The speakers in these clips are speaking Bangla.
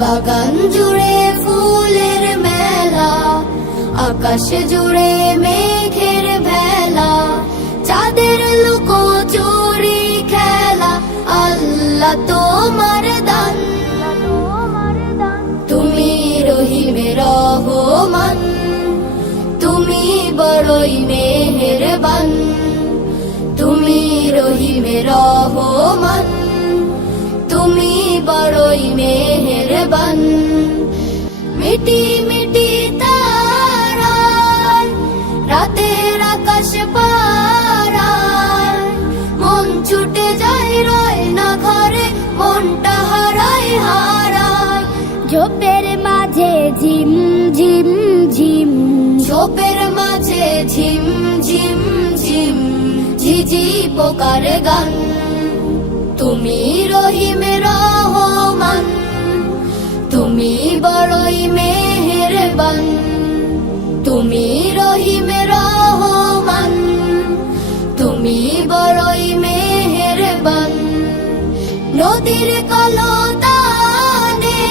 বাগান জুড়ে ফুলের মেলা, আকাশ জুড়ে মেঘের ভেলা, চাঁদের লুকোচুরি খেলা, আল্লাহ তোমার দান। তুমি রহিমে রহমান, তুমি বড়ই মেহেরবান। তুমি রহিমে রহমান, তুমি বড়ই মেহেরবান। মিটি মিটি তারায় রাতের আকাশ পারায়, মন ছুটে যায় রয় না ঘরে, মনটা হারায় হারায়। ঝোপের মাঝে ঝিম ঝিম ঝিম, ঝোপের মাঝে ঝিম ঝিম ঝিম, ঝিঝি পোকার গান। তুমি রহিমে রহমান, তুমি বড়ই মেহেরবান। তুমি রহিমে রহমান, তুমি বড়ই মেহেরবান। নদীর কলতানে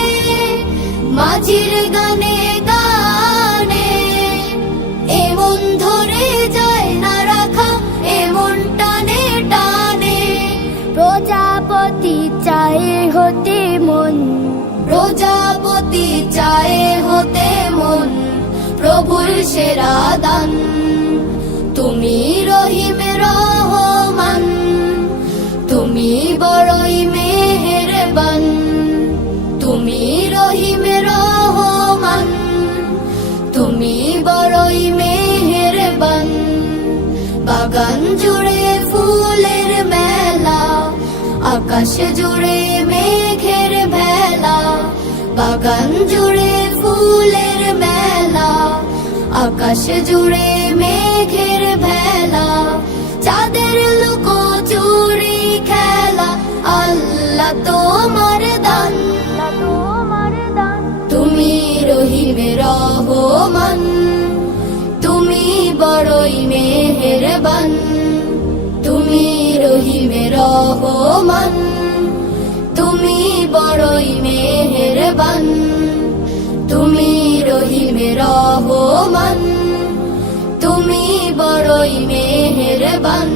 মাঝির গানে গানে, এমন ধরে যায় না রাখা, এমন টানে টানে। প্রজাপতি চায় হতে মন, প্রজাপতি চায় হতে মন, প্রভুর সেরা দান। তুমি রহিমে রহমান, তুমি বড়ই মেহেরবান। তুমি রহিমে রহমান, তুমি বড়ই মেহেরবান। বাগান জুড়ে ফুলের মেলা, আকাশ জুড়ে মেঘের ভেলা, বাগান জুড়ে ফুলের মেলা, আকাশ জুড়ে মেঘের ভেলা, চাঁদের লুকোচুরি খেলা, আল্লাহ তোমার দান। তুমি রহিমে রহমান, তুমি বড়ই মেহেরবান। তুমি রহিমে রহমান, তুমি বড়ই মেহেরবান। তুমি রহিমে রহমান, তুমি বড়ই মেহেরবান।